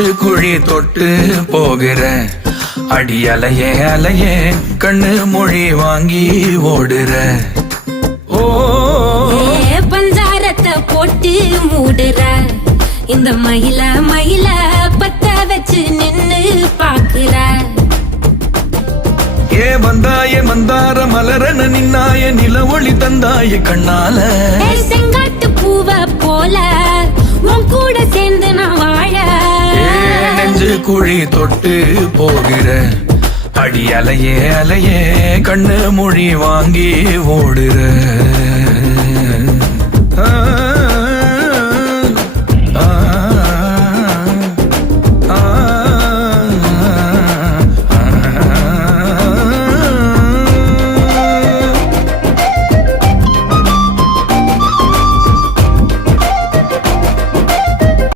நெஞ்சு குழி தொட்டு போகிற அடி அலையே அலையே கண்ணு மொழி வாங்கி ஓடுற. ஓ பஞ்சாரத்தை போட்டு மூடுற இந்த மயில மயில பத்த வச்சு நின்னு பாக்குற. ஏ வந்தாய மந்தார மலரன நின்னாய நில ஒளி தந்தாய கண்ணால. செங்காட்டு பூவ போல உன் கூட சேர்ந்து நான் வாழ. நெஞ்சு குழி தொட்டு போகிற அடி அலையே அலையே கண்ணு மொழி வாங்கி ஓடுற.